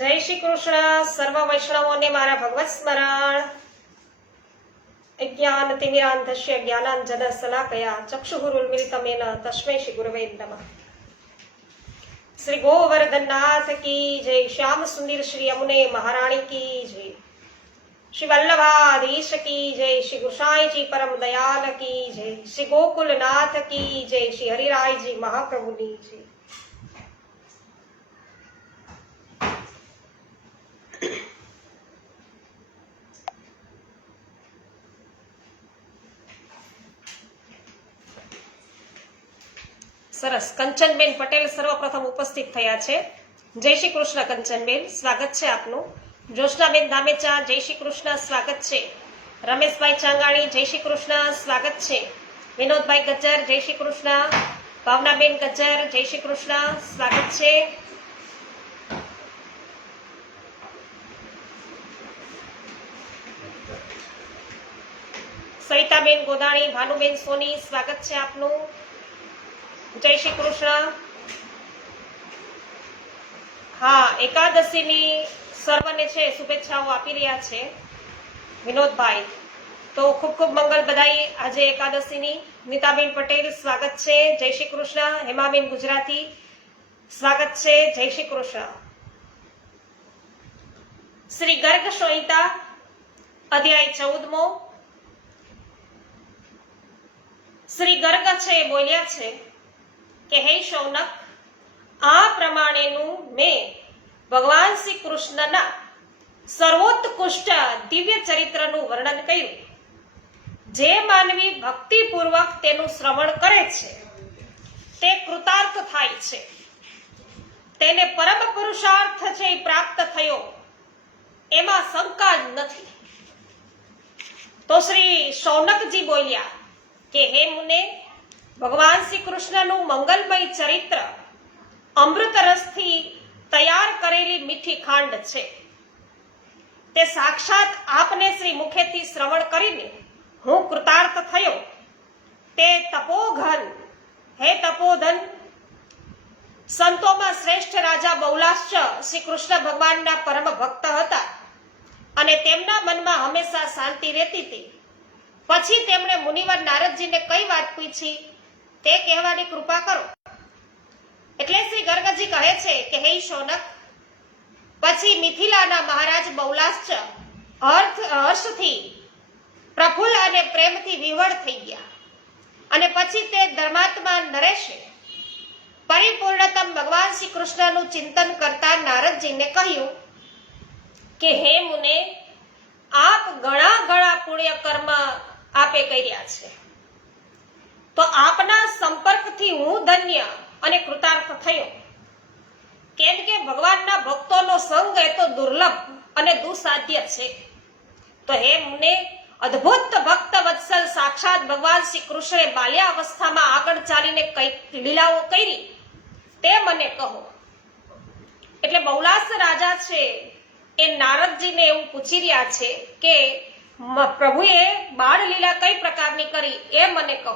જય શ્રી કૃષ્ણ. સર્વ વૈષ્ણવોને મારા ભગવત સ્મરણ. અજ્ઞાનતિમિરાંધસ્ય જ્ઞાનાંજન શલાકયા ચક્ષુરુન્મિલિતમેન તસ્મૈ શ્રી ગુરવે નમઃ. શ્રી ગોવર્ધનનાથ કી જય. શ્યામ સુંદર શ્રી યમુને મહારાણી કી જય. શ્રી વલ્લભાધીશ કી જય. શ્રી ગુસાઈજી પરમ દયાલ કી જય. શ્રી ગોકુલનાથ કી જય. શ્રી હરિરાયજી મહાપ્રભુની જય. સરસ. કંચનબેન પટેલ સર્વપ્રથમ ઉપસ્થિત થયા છે. જય શ્રી કૃષ્ણ કંચનબેન, સ્વાગત છે આપનું. જોશનાબેન ધામેચા, જય શ્રી કૃષ્ણ, સ્વાગત છે. રમેશભાઈ ચાંગાણી, જય શ્રી કૃષ્ણ, સ્વાગત છે. વિનોદભાઈ ગજ્જર, જય શ્રી કૃષ્ણ. ભાવનાબેન ગજ્જર, જય શ્રી કૃષ્ણ, સ્વાગત છે. સવિતાબેન ગોદાણી, ભાનુબેન સોની, સ્વાગત છે આપનું. જય શ્રી કૃષ્ણ. હા, એકાદશીની સર્વને છે શુભેચ્છાઓ આપી રહ્યા છે વિનોદભાઈ. તો ખૂબ ખૂબ મંગલ બધાઈ આજે એકાદશીની. નીતાબેન પટેલ, સ્વાગત છે. જય શ્રી કૃષ્ણ. હેમાબેન ગુજરાતી, સ્વાગત છે. જય શ્રી કૃષ્ણ. શ્રી ગર્ગ સંહિતા અધ્યાય 14મો. શ્રી ગર્ગ છે બોલ્યા છે કે હે શૌનક, આ પ્રમાણેનું મેં ભગવાન શ્રી કૃષ્ણના સર્વોત્કૃષ્ટ દિવ્ય ચરિત્રનું વર્ણન કર્યું. જે માનવી ભક્તિપૂર્વક તેનું શ્રવણ કરે છે તે કૃતાર્થ થાય છે. તેને પરમ પુરુષાર્થ છે પ્રાપ્ત થયો, એમાં શંકા જ નથી. તો શ્રી શૌનકજી બોલ્યા કે હે મુને, ભગવાન શ્રી કૃષ્ણનું મંગલમય ચરિત્ર અમૃત રસથી તૈયાર કરેલી મીઠી ખાંડ છે. તે સાક્ષાત આપને શ્રી મુખેથી શ્રવણ કરીને હું કૃતાર્થ થયો. તે તપોઘન, હે તપોધન, સંતોમાં શ્રેષ્ઠ રાજા બહુલાશ્ચ શ્રી કૃષ્ણ ભગવાનના પરમ ભક્ત હતા અને તેમના મનમાં હંમેશા શાંતિ રહેતી હતી. પછી તેમણે મુનિવર નારદજીને કઈ વાત પૂછી તે કહેવાની કૃપા કરો. એટલે શ્રી ગર્ગજી કહે છે કે હે શૌનક, પછી મિથિલાના મહારાજ બહુલાશ્ચ હર્ષથી પ્રફુલ્લ અને પ્રેમથી વિહવળ થઈ ગયા. અને પછી તે ધર્માત્મા નરેશે પરિપૂર્ણતમ ભગવાન શ્રી કૃષ્ણનું ચિંતન કરતા નારદજીને કહ્યું કે હે મુને, આપ ઘણા ઘણા પુણ્ય કર્મ આપે કર્યા છે, તો આપના સંપર્કથી હું ધન્ય અને કૃતાર્થ થયો. કેમ કે ભગવાનના ભક્તોનો સંગ એ તો દુર્લભ અને દુસાધ્ય છે. તો હે મુને, અદ્ભુત ભક્ત વત્સલ સાક્ષાત ભગવાન શ્રી કૃષ્ણે બાલ્યાવસ્થામાં આગળ ચાલીને કઈ લીલાઓ કરી તે મને કહો. એટલે બહુલાશ રાજા છે એ નારદજીને એવું પૂછી રહ્યા છે કે પ્રભુએ બાળ લીલા કઈ પ્રકારની કરી એ મને કહો.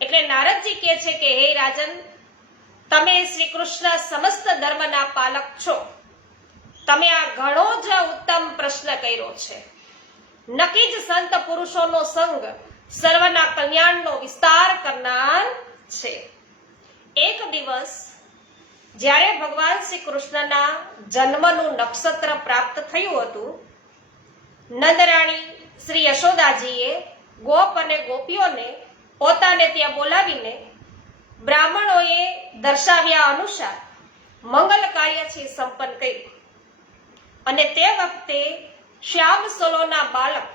એટલે નારદજી કહે છે કે હે રાજન, તમે શ્રી કૃષ્ણ સમસ્ત ધર્મના પાલક છો. તમે આ ઘણો જ ઉત્તમ પ્રશ્ન કર્યો છે. નક્કી જ સંત પુરુષોનો સંગ સર્વના કલ્યાણનો વિસ્તાર કરનાર છે. એક દિવસ જ્યારે ભગવાન શ્રી કૃષ્ણના જન્મનું નક્ષત્ર પ્રાપ્ત થયું હતું, નંદરાણી શ્રી યશોદાજીએ ગોપ અને ગોપીઓને પોતાને ત્યાં બોલાવીને બ્રાહ્મણોએ દર્શાવ્યા અનુસાર મંગલ કાર્યથી સંપન્ન કર્યું. અને તે વખતે શ્યામ સોલોના બાળક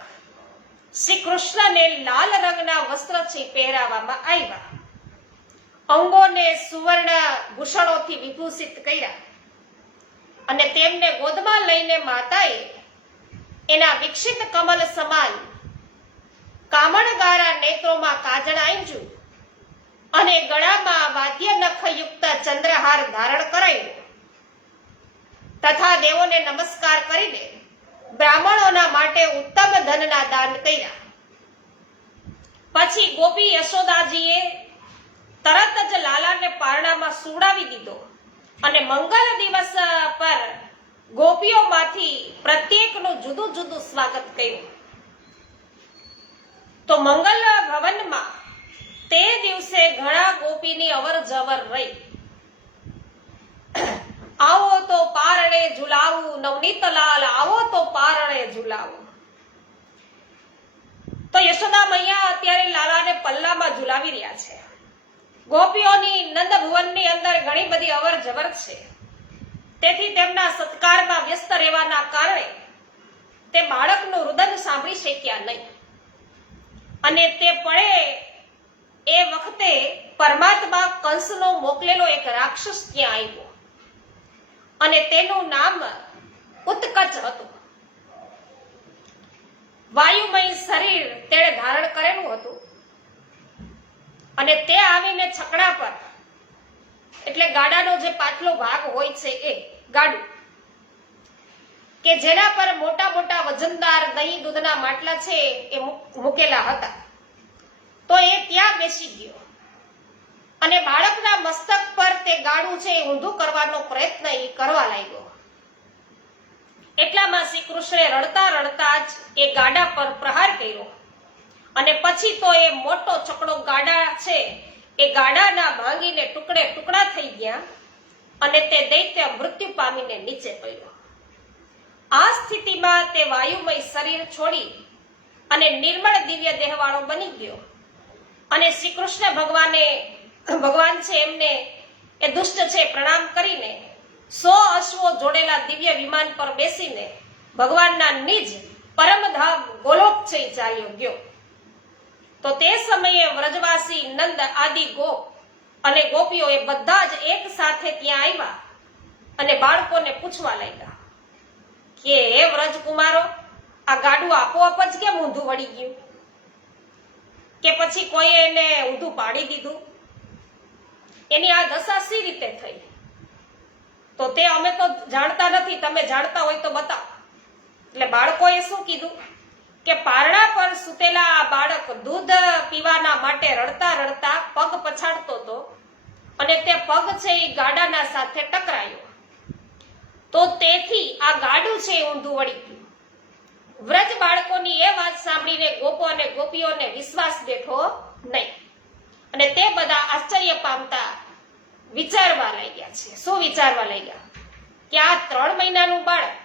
શ્રી કૃષ્ણને લાલ રંગના વસ્ત્રથી પહેરાવવામાં આવ્યા. અંગોને સુવર્ણ ભૂષણોથી વિભૂષિત કર્યા અને તેમને ગોદમાં લઈને માતાએ એના વિકસિત કમલ સમાન કામણગારા નેત્રોમાં કાજળ આંજ્યું અને ગળામાં વાદ્ય નખયુક્ત ચંદ્રહાર ધારણ કરાયો તથા દેવોને નમસ્કાર કરીને બ્રાહ્મણોના માટે ઉત્તમ ધનના દાન કર્યા. પછી ગોપી યશોદાજીએ તરત જ લાલાને પારણામાં સુવડાવી દીધો અને મંગલ દિવસ પર ગોપીઓમાંથી પ્રત્યેકનું જુદું જુદું સ્વાગત કર્યું. તો મંગલ ભવનમાં તે દિવસે ઘણા ગોપીની અવર જવર રહી. આવો તો પારણે ઝુલાવું, નવનીતલાલ આવો તો પારણે ઝુલાવું. તો યશોદા મૈયા અત્યારે લાલાને પલ્લામાં ઝુલાવી રહ્યા છે. ગોપીઓની નંદ ભુવનની અંદર ઘણી બધી અવર જવર છે. તેથી તેમના સત્કારમાં વ્યસ્ત રહેવાના કારણે તે બાળકનું રુદન સાંભળી શક્યા નહીં. અને તે પડે એ વખતે પરમાત્મા કંસનો મોકલેલો એક રાક્ષસ ત્યાં આવ્યો અને તેનું નામ ઉત્કચ હતું. વાયુમય શરીર તેણે ધારણ કરેલું હતું અને તે આવીને છકડા પર, એટલે ગાડાનો જે પાછલો ભાગ હોય છે એ ગાડું કે જેના પર મોટા મોટા વજનદાર દહીં દૂધના માટલા છે એ મૂકેલા હતા, તો એ ત્યાં બેસી ગયો અને બાળકના મસ્તક પર તે ગાડું છે એ ઊંધું કરવાનો પ્રયત્ન એ કરવા લાગ્યો. એટલામાં શ્રી કૃષ્ણે રડતા રડતા જ એ ગાડા પર પ્રહાર કર્યો અને પછી તો એ મોટો છકડો ગાડા છે એ ગાડાના ભાંગીને ટુકડે ટુકડા થઈ ગયા અને તે દૈત્ય મૃત્યુ પામીને નીચે પડ્યો. આ સ્થિતિમાં તે વાયુમય શરીર છોડી અને નિર્મળ દિવ્ય દેહવાળો બની ગયો અને શ્રી કૃષ્ણ ભગવાન છે એમને એ દુષ્ટ છે પ્રણામ કરીને 100 અશ્વો જોડેલા દિવ્ય વિમાન પર બેસીને ભગવાનના નિજ પરમધામ ગોલોક છે ચાલ્યો ગયો. તો તે સમયે વ્રજવાસી નંદ આદિ ગોપ અને ગોપીઓ એ બધા જ એક સાથે ત્યાં આવ્યા અને બાળકોને પૂછવા લાગ્યા કે હે વ્રજકુમારો, આ ગાડું આપોઆપ જ કેમ ઊંધું વળી ગયું, કે પછી કોઈ એને ઊંધું પાડી દીધું, એની આ દશા સી રીતે થઈ? તો તે અમે તો જાણતા નથી, તમે જાણતા હોય તો બતાવો. એટલે બાળકોએ શું કીધું કે પારણા પર સૂતેલા આ બાળક દૂધ પીવાના માટે રડતા રડતા પગ પછાડતો હતો અને તે પગ છે એ ગાડાના સાથે ટકરાયો, તો તેથી આ ગાડું છે એ ઊંધું વળી ગયું. વ્રજ બાળકોની એ વાત સાંભળીને ગોપો અને ગોપીઓને વિશ્વાસ બેઠો નહીં અને તે બધા આશ્ચર્ય પામતા વિચારવા લાગ્યા છે. શું વિચારવા લાગ્યા કે આ 3 મહિનાનું બાળક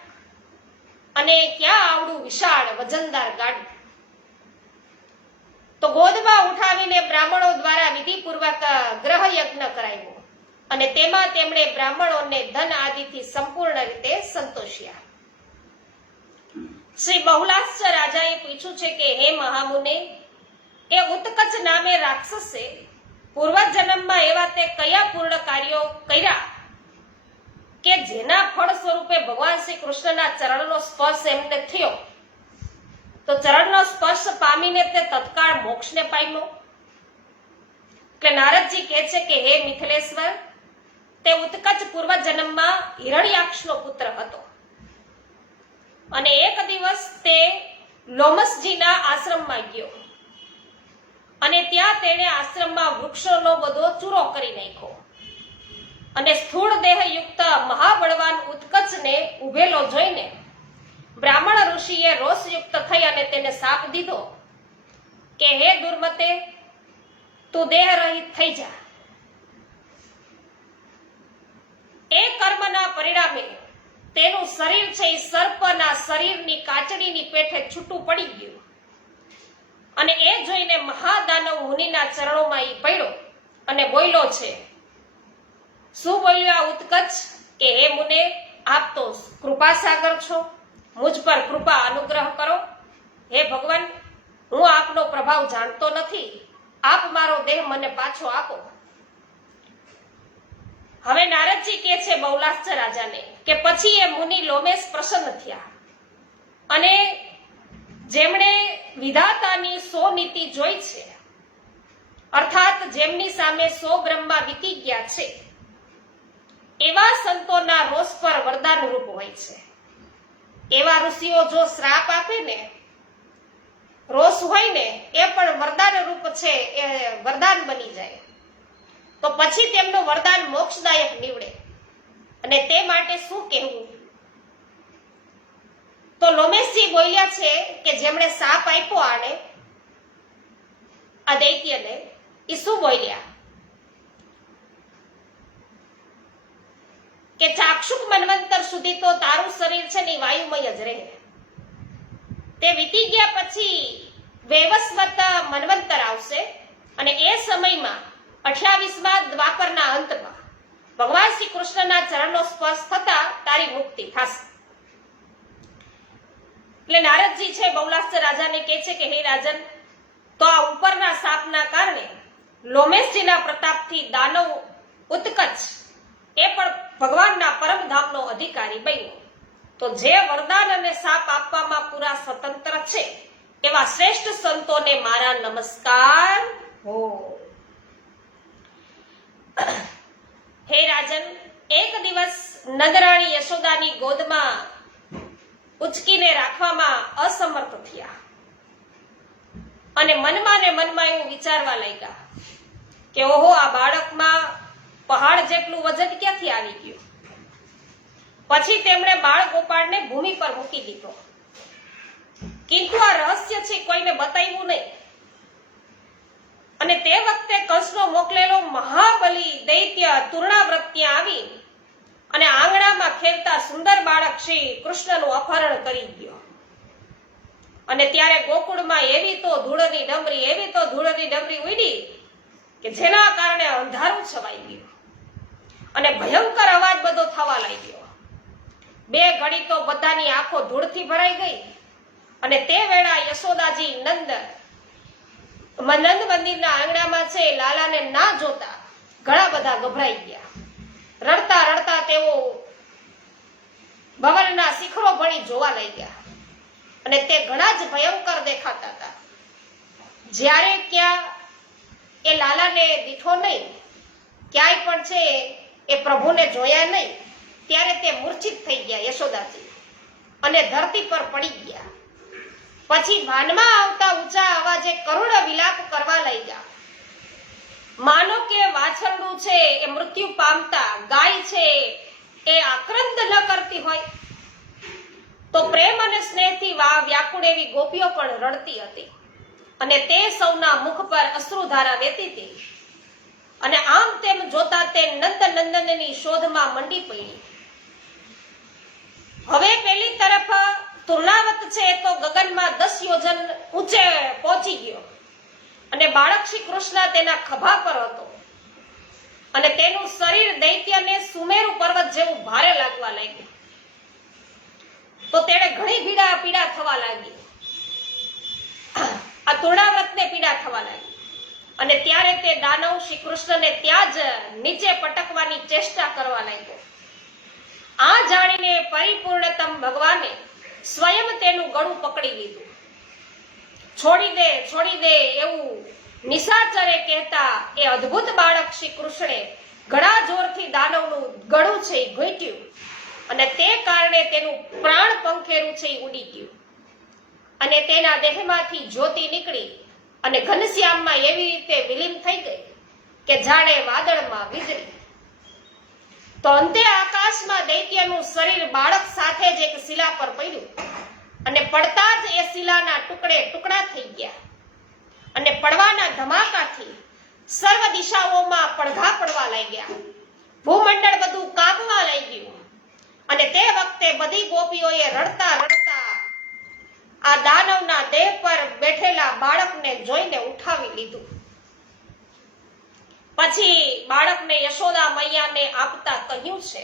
અને ક્યાં આવડું વિશાળ વજનદાર ગાડું. તો ગોદમાં ઉઠાવીને બ્રાહ્મણો દ્વારા વિધિપૂર્વક ગ્રહ યજ્ઞ કરાવ્યો અને તેમાં તેમણે બ્રાહ્મણોને ધન આદિથી સંપૂર્ણ રીતે સંતોષ્યા. શ્રી બહુલાશ્ચ રાજાએ પૂછ્યું છે કે હે મહામુને, એ ઉત્કચ નામે રાક્ષસે પૂર્વજન્મમાં એવા તે કયા પૂર્ણ કાર્યો કર્યા કે જેના ફળ સ્વરૂપે ભગવાન શ્રી કૃષ્ણના ચરણનો સ્પર્શ એમને થયો, તો ચરણનો સ્પર્શ પામીને તે તત્કાળ મોક્ષને પામ્યો? એટલે નારદજી કહે છે કે હે મિથિલેશ્વર, તે ઉત્કચ પૂર્વજન્મમાં હિરણ્યાક્ષનો પુત્ર હતો અને એક દિવસ તે લોમસજીના આશ્રમમાં ગયો અને ત્યાં તેણે આશ્રમમાં વૃક્ષોનો બધો ચૂરો કરી નાખ્યો અને સ્થૂળ દેહયુક્ત મહાબળવાન ઉત્કચને ઉભેલો જોઈને બ્રાહ્મણ ઋષિએ રોષયુક્ત થઈ અને તેને શાપ દીધો કે હે દુર્મતે, તું દેહ રહિત થઈ જા. એ કર્મના પરિણામે તેનું શરીર છે એ સર્પના શરીરની કાચડીની પેઠે છૂટું પડી ગયું અને એ જોઈને મહાદાનવ મુનિના ચરણોમાં એ પડ્યો અને બોલ્યો છે. શું બોલ્યો આ ઉત્કચ કે હે મુને, આપ તો કૃપા સાગર છો, મુજ પર કૃપા અનુગ્રહ કરો. હે ભગવાન, હું આપનો પ્રભાવ જાણતો નથી, આપ મારો દેહ મને પાછો આપો. હવે નારદજી કહે છે બહુલાશ્ચ રાજાને કે પછી એ મુનિ લોમેશ પ્રસન્ન થયા અને જેમણે વિધાતાની 100 નીતિ જોઈ છે, અર્થાત જેમની સામે 100 બ્રહ્મા વીતી ગયા છે, એવા સંતોના રોષ પર વરદાન રૂપ હોય છે. એવા ઋષિઓ જો શ્રાપ આપે ને, રોષ હોય ને, એ પણ વરદાન રૂપ છે, એ વરદાન બની જાય. તો પછી તેમનું વરદાન મોક્ષદાયક નીવડે. અને તે માટે શું કહેવું? તો લોમેશજી બોલ્યા છે કે જેમણે શાપ આપ્યો આને, આ દૈત્યને, એ શું બોલ્યા કે ચાક્ષુક મન્વંતર સુધી તો તારું શરીર છે ને વાયુમય જ રહે. તે વીતી ગયા પછી વૈવસ્વત મન્વંતર આવશે અને એ સમયમાં 28મા દ્વાપરના અંતમાં ભગવાન શ્રી કૃષ્ણના ચરણનો સ્પર્શ થતા તારી મુક્તિ થશે. એટલે નારદજી છે બહુલાસ્ય રાજાને કહે છે કે હે રાજન, તો આ ઉપરના શાપના કારણે લોમેશજીના પ્રતાપથી દાનવ ઉત્કચ એ પણ ભગવાનના પરમધામનો અધિકારી બન્યો. તો જે વરદાન અને શાપ આપવામાં પૂરા સ્વતંત્ર છે એવા શ્રેષ્ઠ સંતોને મારા નમસ્કાર હો. હે રાજન, એક દિવસ નંદરાણી યશોદાની ગોદમાં ઉચકીને રાખવામાં અસમર્થ થયા અને મનમાં ને મનમાં એવું વિચારવા લાગ્યા કે ઓહો, આ બાળકમાં પહાડ જેટલું વજન ક્યાંથી આવી ગયું. પછી તેમણે બાળ ગોપાળને ભૂમિ પર મૂકી દીધો, কিন্তু આ રહસ્ય છે કોઈને બતાવ્યું નહીં. અને તે વખતે કંસનો મોકલેલો મહાબલી દૈત્ય તૂર્ણાવ્રત ત્યાં આવી અને આંગણામાં ખેલતા સુંદર બાળક શ્રી કૃષ્ણનું અપહરણ કરી ગયો. અને ત્યારે ગોકુળમાં એવી તો ધૂળની ડમરી ઉડી કે જેના કારણે અંધારું છવાઈ ગયું અને ભયંકર અવાજ બધો થવા લાગ્યો. બે ઘડી તો બધાની આંખો ધૂળથી ભરાઈ ગઈ અને તે વેળા યશોદાજી નંદ મંદિરના આંગણામાં છે લાલાને ના જોતા ઘણા બધા ગભરાઈ ગયા. રડતા રડતા તેઓ ભવનના શિખરો ભણી જોવા લાગ્યા અને તે ઘણા જ ભયંકર દેખાતા હતા. જ્યારે ક્યાં એ લાલાને દીઠો નહીં, ક્યાંય પણ છે એ પ્રભુને જોયા નહીં, ત્યારે તે મૂર્છિત થઈ ગયા યશોદાજી અને ધરતી પર પડી ગયા. પછી ભાનમાં આવતા ઊંચા અવાજે કરુણ વિલાપ કરવા લાગ્યા. માનો કે વાછરડું છે એ મૃત્યુ પામતા ગાય છે એ આક્રંદ ન કરતી હોય, તો પ્રેમ અને સ્નેહથી વ્યાકુળ એવી ગોપીઓ પણ રડતી હતી અને તે સૌના મુખ પર અશ્રુધારા વહેતી હતી. અને આમ તેમ જોતા તે નંદનંદનની શોધમાં મંડી પડી. હવે પેલી તરફ તૂર્ણાવત છે તો ગગનમાં 10 યોજન ઊંચે પહોંચી ગયો અને બાળક શ્રી કૃષ્ણ તેના ખભા પર હતો અને તેનું શરીર દૈત્યને સુમેરુ પર્વત જેવું ભારે લાગવા લાગ્યું. તો તેણે ઘણી પીડા થવા લાગી. આ તૂર્ણાવ્રતને પીડા થવા લાગી અને ત્યારે તે દાનવ શ્રી કૃષ્ણને ત્યાં જ નીચે પટકવાની ચેષ્ટા કરવા લાગ્યો. આ જાણીને પરિપૂર્ણતમ ભગવાને સ્વયં તેનું ગળું પકડી લીધું. છોડી દે એવું નિશાચરે કહેતા એ અદ્ભુત બાળક શ્રી કૃષ્ણે ઘણા જોરથી દાનવનું ગળું છે એ ઘોંટ્યું અને તે કારણે તેનું પ્રાણ પંખેરું છે એ ઉડી ગયું અને તેના દેહમાંથી જ્યોતિ નીકળી અને ઘનશ્યામમાં એવી રીતે વિલીન થઈ ગઈ કે જાણે વાદળમાં વીજળી. તો અંતે આકાશમાં દૈત્યનું શરીર બાળક સાથે જ એક શિલા પર પડ્યું અને પડતા જ એ શિલાના ટુકડા થઈ ગયા અને પડવાના ધમાકાથી સર્વ દિશાઓમાં પડઘા પડવા લાગ્યા. ભૂમંડળ બધું કાંપવા લાગ્યું અને તે વખતે બધી ગોપીઓએ રડતા આ દાનવના દેહ પર બેઠેલા બાળકને જોઈને ઉઠાવી લીધું. પછી બાળકને યશોદા મૈયાને આપતા કહ્યું છે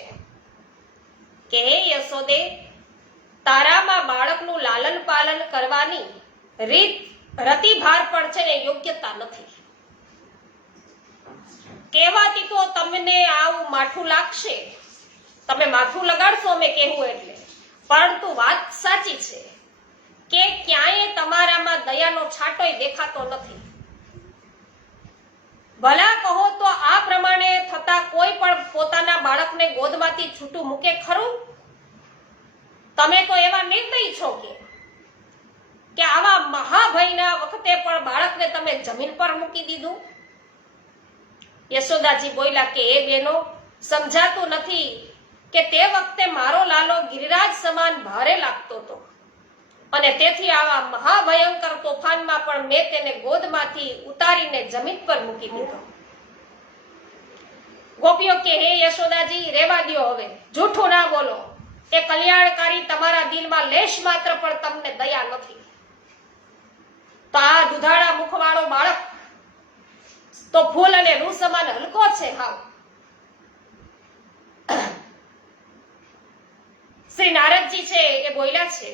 કે હે યશોદે, તારામાં બાળકનું લાલન પાલન કરવાની રતિભાર પણ છે ને યોગ્યતા નથી. કહેવાતી તો તમને આવું માઠું લાગશે, તમે માથું લગાડશો અમે કહેવું એટલે, પરંતુ વાત સાચી છે કે ક્યાંય તમારામાં દયાનો છાંટોય દેખાતો નથી. ભલા કહો તો આ પ્રમાણે થતા કોઈ પણ પોતાના બાળકને ગોદમાંથી છૂટું મૂકે ખરું? તમે તો એવા નિર્દયી છો કે આવા મહાભયના વખતે પણ બાળકને તમે જમીન પર મૂકી દીધું. યશોદાજી બોલ્યા કે એ બેનો, સમજાતું નથી કે તે વખતે મારો લાલો ગિરિરાજ સમાન ભારે લાગતો હતો અને તેથી આવા મહાભયંકર તોફાનમાં પણ મેં તેને ગોદમાંથી ઉતારીને જમીન પર મૂકી દીધો. ગોપીઓ કે હે યશોદાજી, રેવા દ્યો હવે, જૂઠું ના બોલો. એ કલ્યાણકારી તમારા દિલમાં લેશ માત્ર પણ તમને દયા નથી. તો આ દુધાળા મુખવાળો બાળક તો ફૂલ અને રૂ સમાન હલકો છે હાવ. શ્રી નારદજી છે એ બોલ્યા છે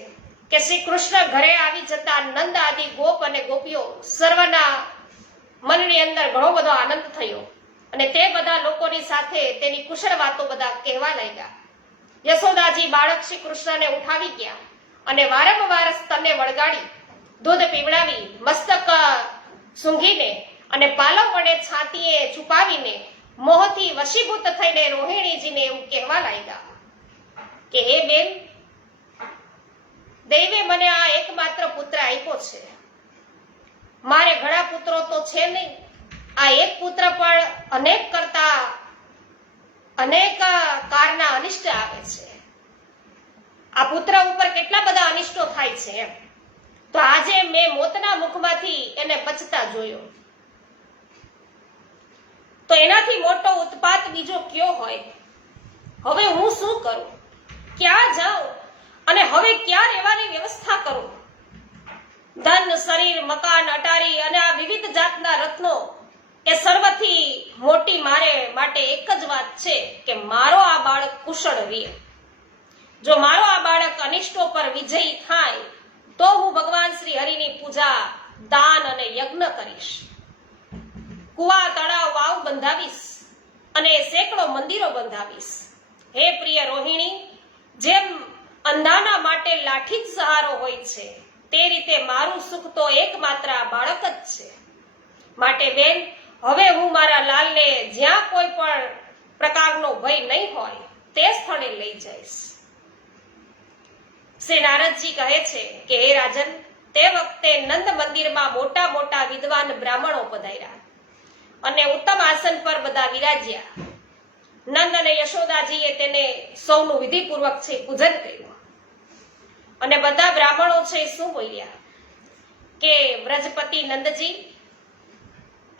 કે શ્રી કૃષ્ણ ઘરે આવી જતા નંદ આદિ ગોપ અને ગોપીઓ સર્વના મનની અંદર ઘણો બધો આનંદ થયો અને તે બધા લોકોની સાથે તેની કુશળ વાતો બધા કહેવા લાગ્યા. યશોદાજી બાળક શ્રી કૃષ્ણને ઉઠાવી ગયા અને વારંવાર સ્તનને વળગાડી, દૂધ પીવડાવી, મસ્તક સૂંઘીને અને પાલવ વડે છાતીએ છુપાવીને મોહથી વશીભૂત થઈને રોહિણીજીને એવું કહેવા લાગ્યા કે હે બેન, દૈવે મને આ એકમાત્ર પુત્ર આપ્યો છે. મારે ઘણા પુત્રો તો છે નહીં. આ એક પુત્ર પણ અનેક કારના અનિષ્ટ આવે છે. આ પુત્ર ઉપર કેટલા બધા અનિષ્ટો થાય છે એમ. તો આજે મેં મોતના મુખમાંથી એને બચતા જોયો. તો એનાથી મોટો ઉત્પાત બીજો કયો હોય? હવે હું શું કરું? ક્યાં જાઉં અને હવે ક્યાં રહેવાની વ્યવસ્થા કરું? ધન, શરીર, મકાન, અટારી અને આ વિવિધ જાતના રત્નો એ સર્વથી મોટી મારે માટે એક જ વાત છે કે મારો આ બાળક કુશળ રહે. જો મારો આ બાળક અનિષ્ટો પર વિજયી થાય તો હું ભગવાન શ્રી હરિની પૂજા, દાન અને યજ્ઞ કરીશ. કુવા, તળાવ, વાવ બંધાવીશ અને સેંકડો મંદિરો બંધાવીશ. હે પ્રિય રોહિણી, જેમ અંધાના માટે લાઠી જ સહારો હોય છે તે રીતે મારું સુખ તો એકમાત્ર આ બાળક જ છે. માટે બેન, હવે હું મારા લાલને જ્યાં કોઈ પણ પ્રકારનો ભય નહીં હોય તે સ્થળે લઈ જઈશ. શ્રી નારદજી કહે છે કે હે રાજન, તે વખતે નંદ મંદિરમાં મોટા મોટા વિદ્વાન બ્રાહ્મણો પધાર્યા અને ઉત્તમ આસન પર બધા વિરાજ્યા. નંદ અને યશોદાજીએ તેને સૌનું વિધિપૂર્વક છે પૂજન કર્યું અને બધા બ્રાહ્મણો છે શું બોલ્યા કે વ્રજપતિ નંદજી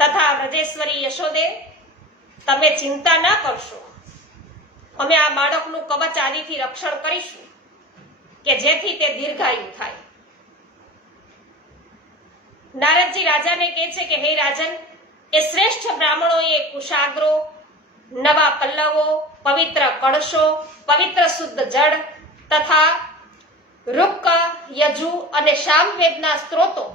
તથા વ્રજેશ્વરી યશોદે, તમે ચિંતા ના કરશો. અમે આ બાળકનું કવચ આદિથી રક્ષણ કરીશું કે જેથી તે દીર્ઘાયુ થાય. નારદજી રાજાને કહે છે કે હે રાજન, એ શ્રેષ્ઠ બ્રાહ્મણોએ કુશાગ્રો, નવા પલ્લવો, પવિત્ર કળશો, પવિત્ર શુદ્ધ જળ તથા રુક્ક, યજુ અને સામવેદના સ્ત્રોતો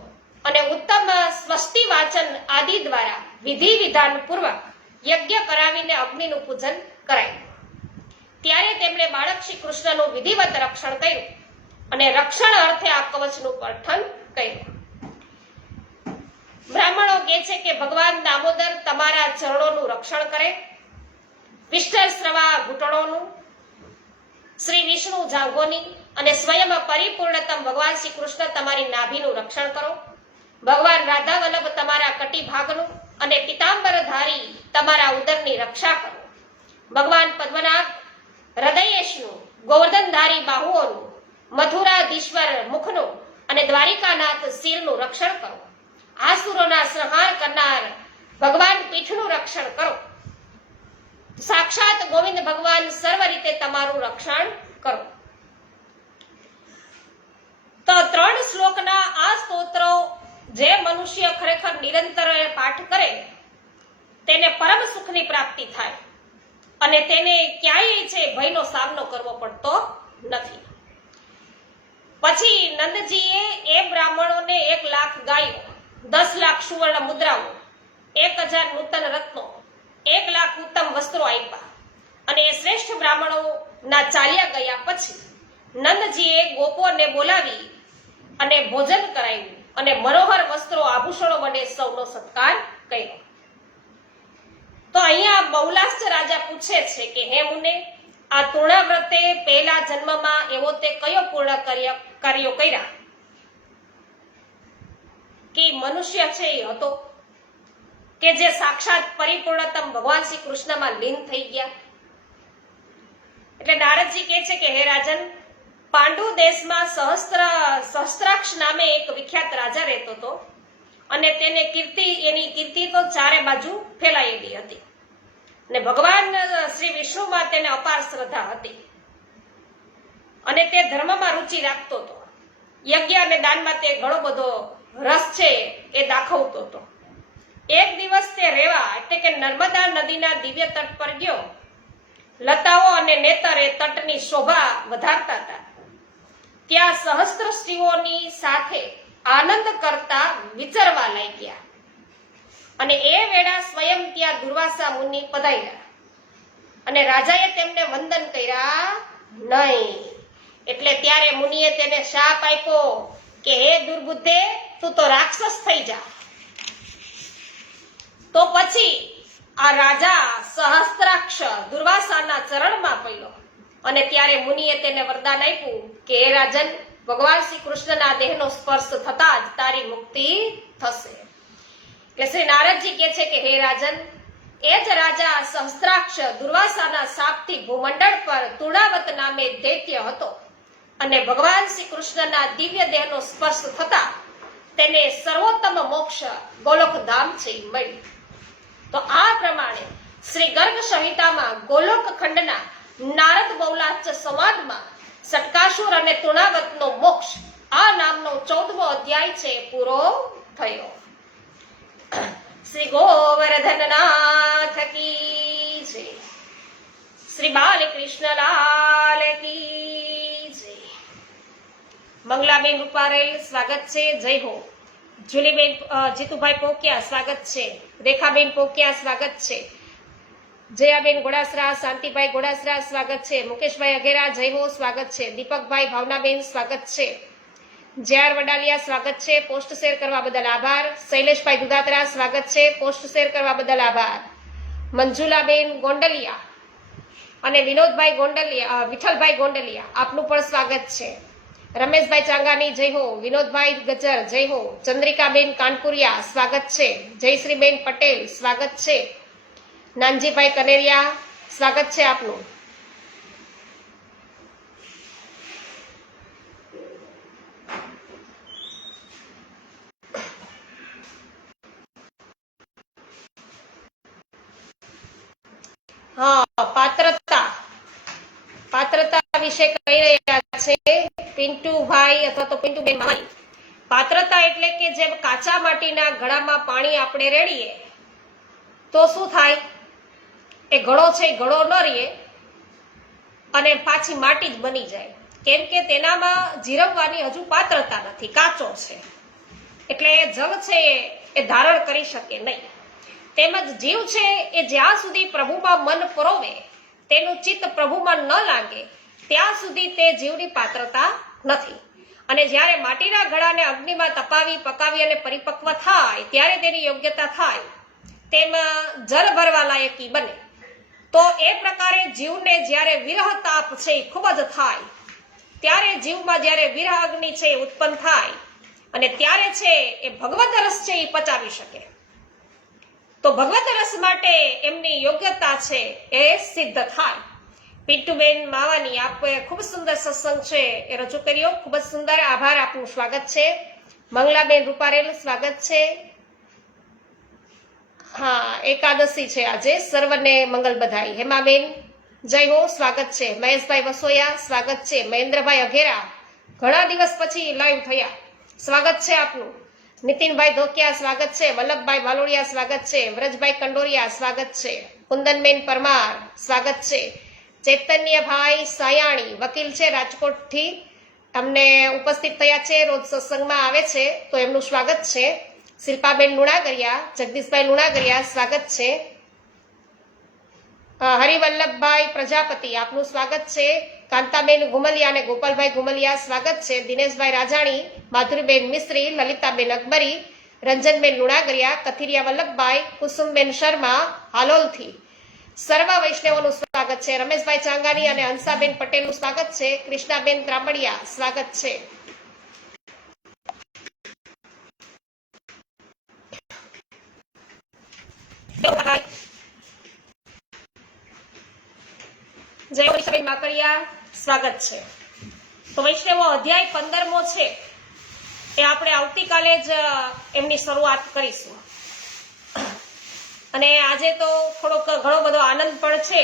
અને ઉત્તમ સ્વસ્તિ વાચન આદિ દ્વારા વિધિ વિધાન પૂર્વક યજ્ઞ કરાવીને અગ્નિનું પૂજન કરાયું. ત્યારે તેમણે બાળક શ્રી કૃષ્ણનું વિધિવત રક્ષણ કર્યું અને રક્ષણ અર્થે આ કવચનું પઠન કર્યું. બ્રાહ્મણો કહે છે કે ભગવાન દામોદર તમારા ચરણોનું રક્ષણ કરે, વિષ્ઠર શ્રવા ઘૂંટણોનું, શ્રી વિષ્ણુ જાંઘોની અને સ્વયં પરિપૂર્ણતમ ભગવાન શ્રી કૃષ્ણ તમારી નાભીનું રક્ષણ કરો. ભગવાન રાધા વલ્લભ તમારા કટી ભાગનું અને પિતાંબરધારી તમારા ઉદરની રક્ષા કરો. ભગવાન પદ્મનાભ હૃદયેશનું, ગોવર્ધનધારી બાહુઓનું, મથુરાધીશ્વર મુખનું અને દ્વારિકાનાથ શિરનું રક્ષણ કરો. આસુરોના સંહાર કરનાર ભગવાન પીઠનું રક્ષણ કરો. સાક્ષાત ગોવિંદ ભગવાન સર્વ રીતે તમારું રક્ષણ કરો. તો 3 શ્લોકના આ સ્તોત્રો જે મનુષ્ય ખરેખર નિરંતર પાઠ કરે તેને પરમ સુખની પ્રાપ્તિ થાય અને તેને ક્યાંય છે ભયનો સામનો કરવો પડતો નથી. પછી નંદજીએ એ બ્રાહ્મણોને 1 લાખ ગાયો, 10 લાખ સુવર્ણ મુદ્રાઓ, 1000 નૂતન રત્નો, 1 લાખ ઉત્તમ વસ્ત્રો આપ્યા અને એ શ્રેષ્ઠ બ્રાહ્મણો ના ચાલ્યા ગયા પછી નંદજીએ ગોપોને બોલાવી અને ભોજન કરાવ્યું અને મનોહર વસ્ત્રો, આભૂષણો વડે સૌનો સત્કાર કર્યો. તો અહીંયા બહુલાસ્ય રાજા પૂછે છે કે હે મુને, આ તૃણાવ્રતે પહેલા જન્મમાં એવો તે કયો પૂર્ણ કાર્યો કર્યા કે મનુષ્ય છે એ હતો કે જે સાક્ષાત પરિપૂર્ણતમ ભગવાન શ્રી કૃષ્ણમાં લીન થઈ ગયા? એટલે નારદજી કહે છે કે હે રાજન, પાંડુ દેશમાં સહસ્ત્રાક્ષ નામે એક વિખ્યાત રાજા રહેતો હતો અને એની કીર્તિ તો ચારે બાજુ ફેલાયેલી હતી અને ભગવાન શ્રી વિષ્ણુમાં તેને અપાર શ્રદ્ધા હતી અને તે ધર્મમાં રુચિ રાખતો હતો. યજ્ઞ અને દાનમાં તે ઘણો બધો રસ છે એ દાખવતો હતો. એક દિવસ તે રેવા એટલે કે નર્મદા નદીના દિવ્ય તટ પર ગયો. લતાઓ અને નેતર એ તટની શોભા વધારતા હતા. ત્યાં સહસ્ત્ર સ્ત્રીઓની સાથે આનંદ કરતા વિચરવા લાગ્યા અને એ વેળા સ્વયં ત્યાં દુર્વાસા મુનિ પધાર્યા અને રાજાએ તેમને વંદન કર્યા નહીં. એટલે ત્યારે મુનિએ તેને શાપ આપ્યો કે હે દુર્બુદ્ધે, તું તો રાક્ષસ થઈ જા. તો પછી આ રાજા સહસ્ત્રાક્ષ દુર્વાસાના ચરણમાં પડ્યો અને ત્યારે મુનિએ તેને વરદાન આપ્યું કે હે રાજન, ભગવાન શ્રી કૃષ્ણના દેહનો સ્પર્શ થતા જ તારી મુક્તિ થશે. એટલે શ્રી નારદજી કહે છે કે હે રાજન, એ જ રાજા સહસ્ત્રાક્ષ દુર્વાસાના શાપથી ભૂમંડળ પર તુણાવત નામે દૈત્ય હતો અને ભગવાન શ્રી કૃષ્ણના દિવ્ય દેહનો સ્પર્શ થતા તેને સર્વોત્તમ મોક્ષ ગોલોક ધામ છે મળી. તો આ પ્રમાણે શ્રી ગર્ગ સંહિતામાં ગોલોક ખંડના નારદ બહુલાચ સંવાદમાં સટકાસુર અને તુણાવતનો મોક્ષ આ નામનો 14મો અધ્યાય છે પૂરો થયો. શ્રી ગોવર્ધનનાથ કી જય. શ્રી બાલકૃષ્ણલાલ કી જય. મંગલાબેન રૂપારેલ સ્વાગત છે, જય હો. જુલીબેન જીતુભાઈ પોકિયા સ્વાગત છે. રેખાબેન પોકિયા સ્વાગત છે. જયાબેન ગોડાસરા, શાંતિભાઈ ગોડાસરા સ્વાગત છે. મુકેશભાઈ અઘેરા જય હો સ્વાગત છે. દીપકભાઈ ભાવનાબેન સ્વાગત છે. JR વડાલિયા સ્વાગત છે. પોસ્ટ શેર કરવા બદલ આભાર. શૈલેષભાઈ દુધાતરા સ્વાગત છે. પોસ્ટ શેર કરવા બદલ આભાર. મંજુલાબેન ગોંડલિયા અને વિનોદભાઈ ગોંડલિયા, વિઠ્ઠલભાઈ ગોંડલિયા આપનું પણ સ્વાગત છે. રમેશભાઈ ચાંગાની જય હો. વિનોદભાઈ ગજર જય હો. ચંદ્રિકાબેન કાનપુરિયા સ્વાગત છે. જયશ્રીબેન પટેલ સ્વાગત છે. નાનજીભાઈ કનેરિયા સ્વાગત છે આપનું. હા, પાત્રતા વિશે કહી રહ્યા છે પિન્ટુભાઈ અથવા તો પિન્ટુબેન મામાણી. પાત્રતા એટલે કે જેમ કાચા માટીના ઘડામાં પાણી આપણે રેડીએ તો શું થાય, એ ઘડો છે એ ઘડો ન રહીએ અને પાછી માટી જ બની જાય, કેમ કે તેનામાં જીરવવાની હજુ પાત્રતા નથી, કાચો છે. એટલે જળ છે એ ધારણ કરી શકે નહીં. તેમજ જીવ છે એ જ્યાં સુધી પ્રભુમાં મન પરોવે, તેનું ચિત્ત પ્રભુમાં ન લાગે ત્યાં સુધી તે જીવની પાત્રતા નથી. અને જ્યારે માટીના ઘડાને અગ્નિમાં તપાવી પકાવી અને પરિપક્વ થાય ત્યારે તેની યોગ્યતા થાય, તેમાં જળ ભરવા લાયકી બને. તો એ પ્રકારે જીવને જ્યારે વિરહ તાપ છે એ ખૂબ જ થાય ત્યારે જીવમાં જ્યારે વિરહ અગ્નિ છે એ ઉત્પન્ન થાય અને ત્યારે છે એ ભગવત રસ છે એ પચાવી શકે. તો ભગવત રસ માટે એમની યોગ્યતા છે એ સિદ્ધ થાય. પિન્ટુબેન માવાની આપે ખૂબ સુંદર સત્સંગ છે એ રજૂ કર્યો, ખૂબ જ સુંદર. આભાર, આપનું સ્વાગત છે. મંગલાબેન રૂપારેલ સ્વાગત છે. હા, એકાદશી છે આજે, સર્વને મંગલ બધાઈ. હેમાબેન જય હો સ્વાગત છે. મહેશભાઈ વસોયા સ્વાગત છે. મહેન્દ્રભાઈ અઘેરા ઘણા દિવસ પછી લાઈવ થયા, સ્વાગત છે આપનું. નીતિનભાઈ ધોકિયા સ્વાગત છે. વલ્લભભાઈ વાલોડિયા સ્વાગત છે. વ્રજભાઈ કંડોરિયા સ્વાગત છે. કુંદનબેન પરમાર સ્વાગત છે. ચૈતન્યભાઈ સાયાણી વકીલ છે રાજકોટથી, અમને ઉપસ્થિત થયા છે, રોજ સત્સંગમાં આવે છે તો એમનું સ્વાગત છે. શિલ્પાબેન લુણાગરિયા, જગદીશભાઈ લુણાગરિયા સ્વાગત છે. હરિવલ્લભભાઈ પ્રજાપતિ આપનું સ્વાગત છે. કાંતાબેન ગુમલિયા અને ગોપાલભાઈ ગુમલિયા સ્વાગત છે. દિનેશભાઈ રાજાણી, માધુરીબેન મિસ્ત્રી, લલિતાબેન અકબરી, રંજનબેન લુણાગરિયા, કથિરિયા વલ્લભભાઈ, કુસુમબેન શર્મા હાલોલથી. સર્વ વૈષ્ણવોનું સ્વાગત છે. રમેશભાઈ ચાંગાની અને હંસાબેન પટેલનું સ્વાગત છે. કૃષ્ણાબેન ત્રાંબડિયા સ્વાગત છે. જય વૈષ્ણવ માકડિયા, સ્વાગત છે. તો વૈષ્ણવો અધ્યાય 15મો છે એ આપણે આવતીકાલે જ એમની શરૂઆત કરીશું. અને આજે તો ઘણો બધો આનંદ પણ છે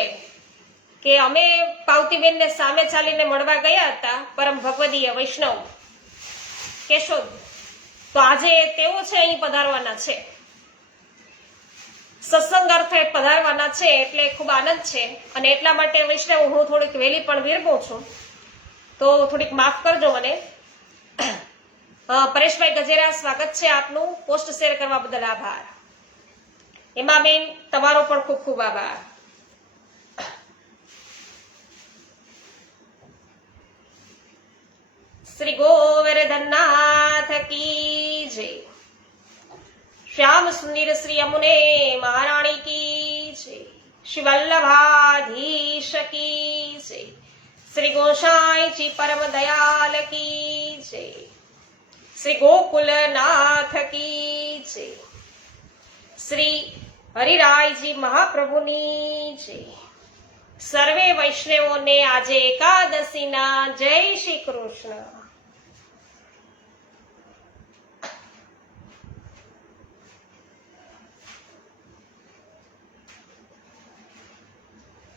કે અમે પાવતીબેનને સામે ચાલીને મળવા ગયા હતા, પરમ ભગવદીય વૈષ્ણવ કેશોદ. તો આજે તેઓ છે અહીં પધારવાના છે, સત્સંગ અર્થે પધારવાના છે, એટલે ખૂબ આનંદ છે. અને એટલા માટે વૈષ્ણવ હું થોડીક વહેલી પણ વિરમું છું, તો થોડીક માફ કરજો મને. પરેશભાઈ ગજેરા, સ્વાગત છે આપનું. પોસ્ટ શેર કરવા બદલ આભાર. હેમાબેન, તમારો પણ ખૂબ ખૂબ આભાર. શ્રી ગોવર્ધનનાથ કી જય. શ્યામ સુંદર શ્રી યમુને મહારાણી કી જય. શ્રી વલ્લભાધીશ કી જય. શ્રી ગોસાઈજી પરમ દયાલ કી જય. શ્રી ગોકુલનાથ કી જય. શ્રી હરિરાયજી મહાપ્રભુની જય. સર્વે વૈષ્ણવોને આજે એકાદશીના જય શ્રી કૃષ્ણ.